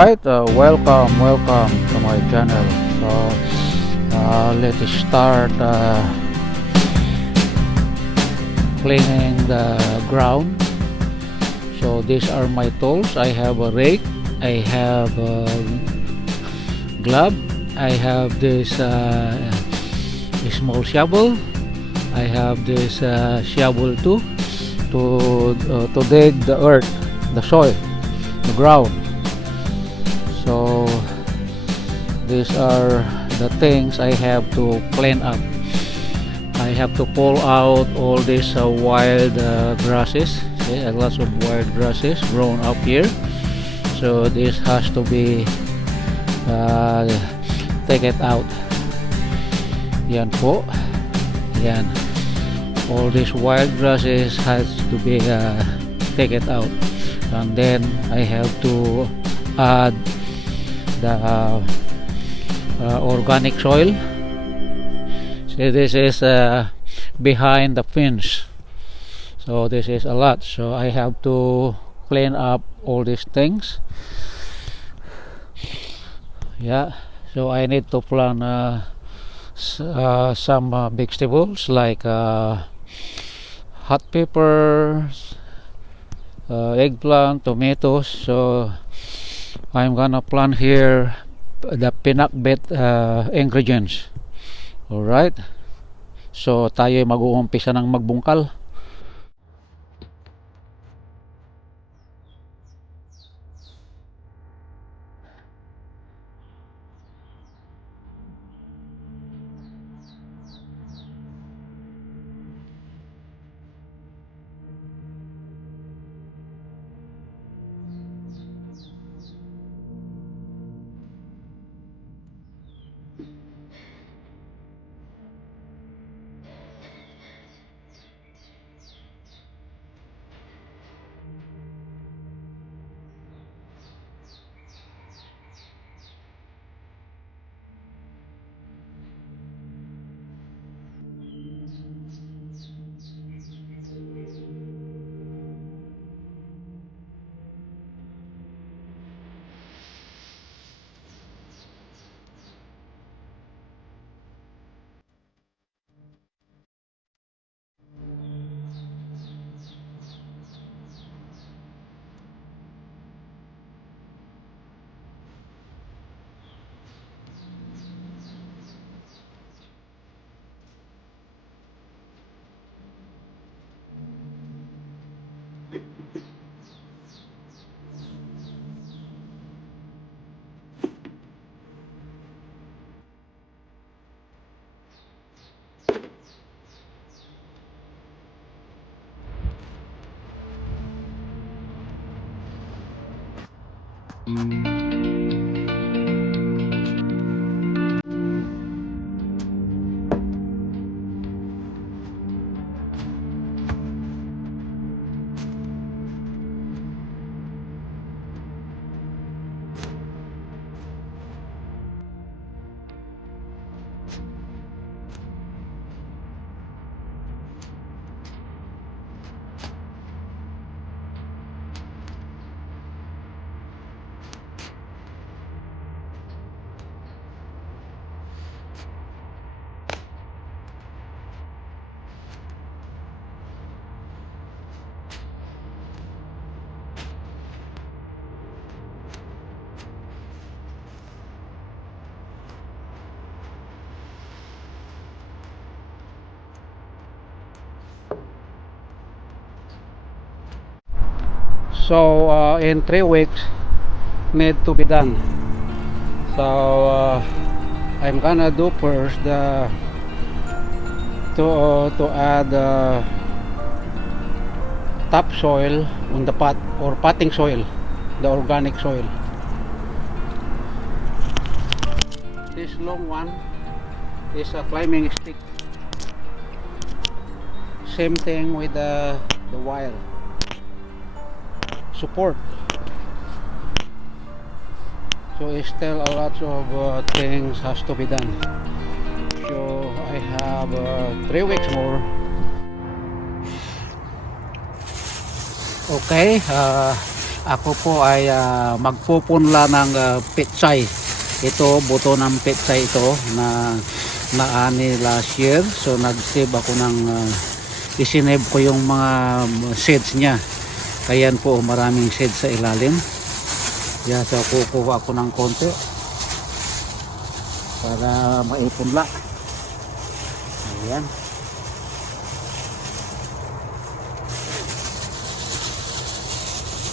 Alright, welcome to my channel. So let's start cleaning the ground. So these are my tools. I have a rake, I have a glove, I have this small shovel, I have this shovel too, to dig the earth, the soil, the ground. So these are the things I have to clean up. I have to pull out all these wild grasses. Okay, a lot of wild grasses grown up here. So this has to be taken out. Yan po. Yan. All these wild grasses has to be taken out. And then I have to add the organic soil. So this is behind the fence, so this is a lot, so I have to clean up all these things. Yeah, so I need to plant some vegetables like hot peppers, eggplant, tomatoes. So I'm gonna plant here the pinakbet ingredients. Alright, so tayo mag-uumpisa ng magbungkal. So in 3 weeks need to be done. So I'm gonna do first the to add topsoil on the pot, or potting soil, the organic soil. This long one is a climbing stick. Same thing with the wire support. So still a lot of things has to be done. So I have 3 weeks more. Okay, Ako po ay magpupunla ng pechay. Ito, buto ng pechay ito na naani last year. So nag-save ako ng isinave ko yung mga seeds niya. Kaya po maraming seeds sa ilalim. Kaya so kukuha ako ng konti para maipunla. Ayan.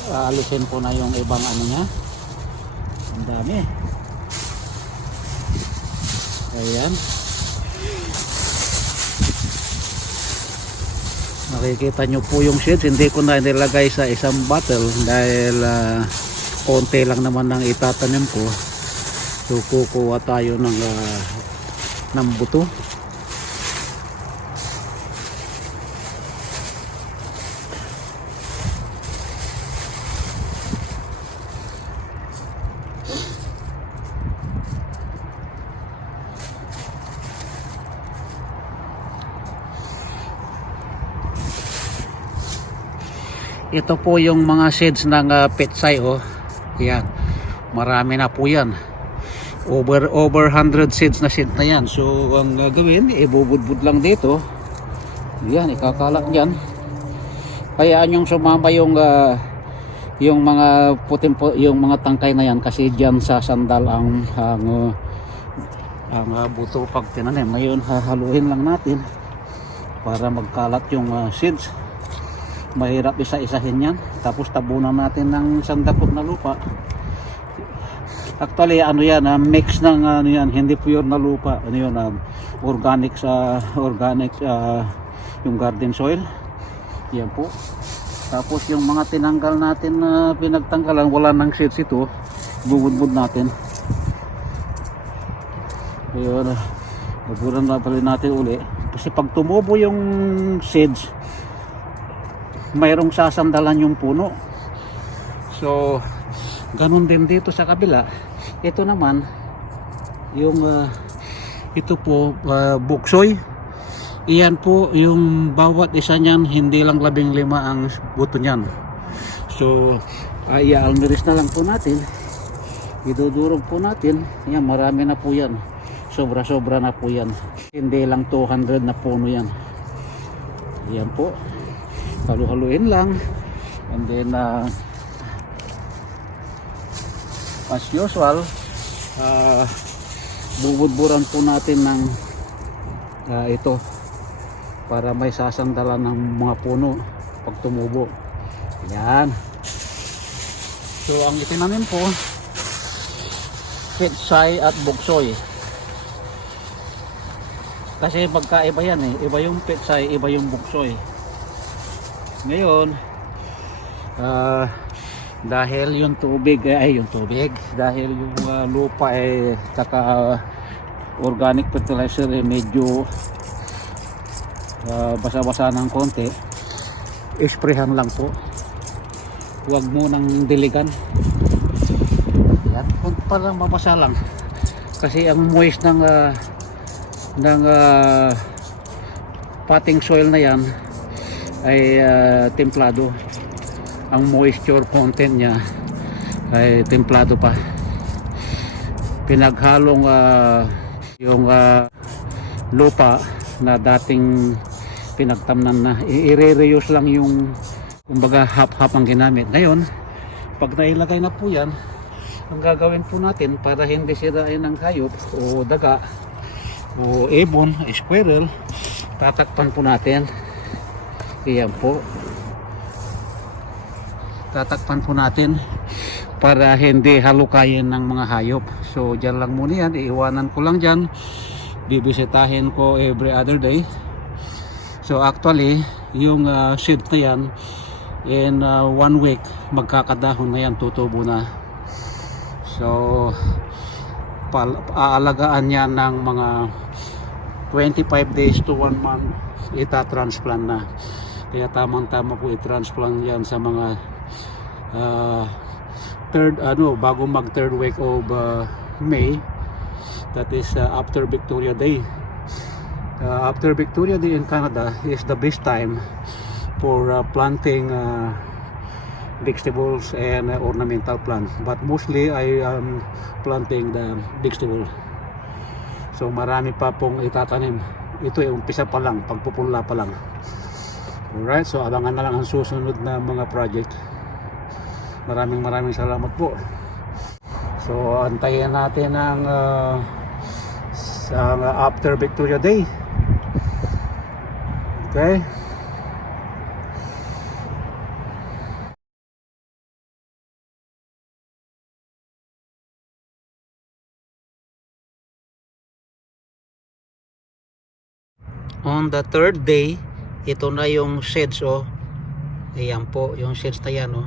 Alisin ko na yung ibang ano niya. Ang dami. Ayan. Nakikita nyo po yung seeds. Hindi ko na nilagay sa isang bottle dahil konti lang naman ang itatanim ko. So kukuha tayo ng buto. Ito po yung mga seeds ng pechay, oh. Yan. Marami na po yan. Over 100 seeds na seed na yan. So ang gagawin, ibubudbud lang dito. Yan, ikakalat yan. Kayaan yung sumama yung mga puting yung mga tangkay na yan kasi diyan sa sandal ang buto pag tinanim. Ngayon hahaluin lang natin para magkalat yung seeds. Mahirap isa-isahin yan. Tapos tabunan natin ng sandakot na lupa. Actually ano yan, mix ng ano yan, hindi pure na lupa. Ano yun, organic yung garden soil. Yan po. Tapos yung mga tinanggal natin na pinagtanggalan, wala nang seeds ito. Bubudbud natin. Ayun, buburan na pala natin uli. Kasi pag tumubo yung seeds, mayroong sasandalan yung puno. So ganun din dito sa kabila. Ito naman yung ito po buksoy. Iyan po yung bawat isa niyan, hindi lang 15 ang buto niyan. So i-almiris na lang po natin, idudurog po natin. Yan, marami na po yan, sobra na po yan. Hindi lang 200 na puno yan. Yan po, halu-haluin lang, and then as usual bubudburan po natin ng ito para may sasandalan ng mga puno pag tumubo. Yan. So ang itinanim po, pechay at buksoy. Kasi magkaiba yan eh, iba yung pechay, iba yung buksoy. Ngayon dahil yung tubig dahil yung lupa ay organic fertilizer medyo basa-basa ng konti, isprehan lang po, huwag mo nang diligan. Yan, parang mabasa lang kasi ang moist ng potting soil na yan ay templado. Ang moisture content niya ay templado pa. Pinaghalong yung lupa na dating pinagtamnan na, i-reuse lang yung kumbaga half ang ginamit. Ngayon pag nailagay na po yan, ang gagawin po natin para hindi sirain ng hayop o daga o ibon, squirrel, tatakpan po natin. Iyan po, tatakpan po natin para hindi halukayin ng mga hayop. So dyan lang muna yan, iiwanan ko lang dyan, bibisitahin ko every other day. So actually yung seed na yan, in 1 week magkakadahon na yan, tutubo na. So aalagaan yan ng mga 25 days to 1 month, itatransplant na. Kaya tamang-tama po i-transplant yan sa mga bago mag third week of May. That is after Victoria Day. After Victoria Day in Canada is the best time for planting vegetables and ornamental plants, but mostly I am planting the vegetable. So marami pa pong itatanim. Ito ay umpisa pa lang, pagpupunla pa lang. Alright, so abangan na lang ang susunod na mga project. Maraming salamat po. So antayin natin ang after Victoria Day. Okay. On the third day, ito na yung sheds, oh. Ayan po, yung sheds na yan, oh.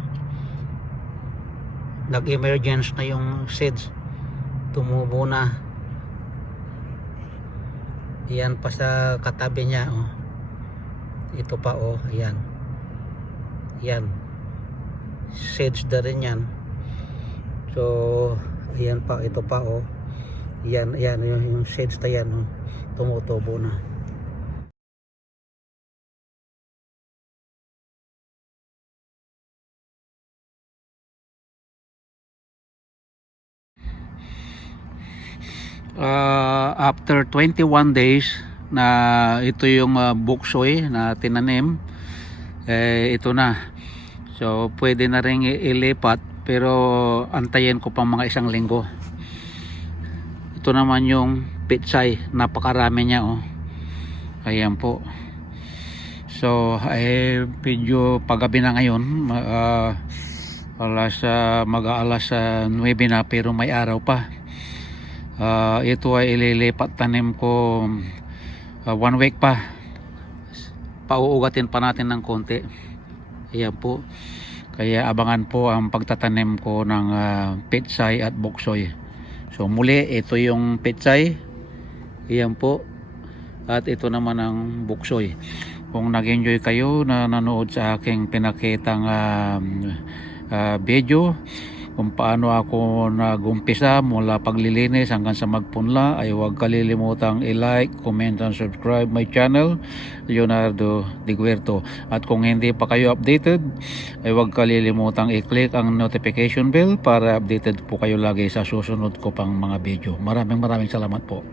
Nag-emergence na yung sheds. Tumubo na. Ayan pa sa katabi niya, oh. Ito pa, oh. Ayan. Ayan. Sheds na rin yan. So, ayan pa, ito pa, oh. Ayan, ayan, yung sheds na yan, oh. Tumutubo na. After 21 days na ito yung bok choy na tinanim, ito na. So pwede na rin ilipat, pero antayin ko pa mga isang linggo. Ito naman yung pitsay, napakarami niya, oh. Ayan po. So medyo paggabi na ngayon, mag-aalas 9 na, pero may araw pa. Ito ay ililipat tanim ko 1 week pa. Pauugatin pa natin ng konti. Ayan po. Kaya abangan po ang pagtatanim ko ng pitsay at bok choy. So muli, ito yung pitsay. Ayan po. At ito naman ang bok choy. Kung nag-enjoy kayo na nanood sa aking pinakitang video kung paano ako nag-umpisa mula paglilinis hanggang sa magpunla, ay huwag kalilimutang i-like, comment and subscribe my channel, Leonardo De Guerto. At kung hindi pa kayo updated, ay huwag kalilimutang i-click ang notification bell para updated po kayo lagi sa susunod ko pang mga video. Maraming salamat po.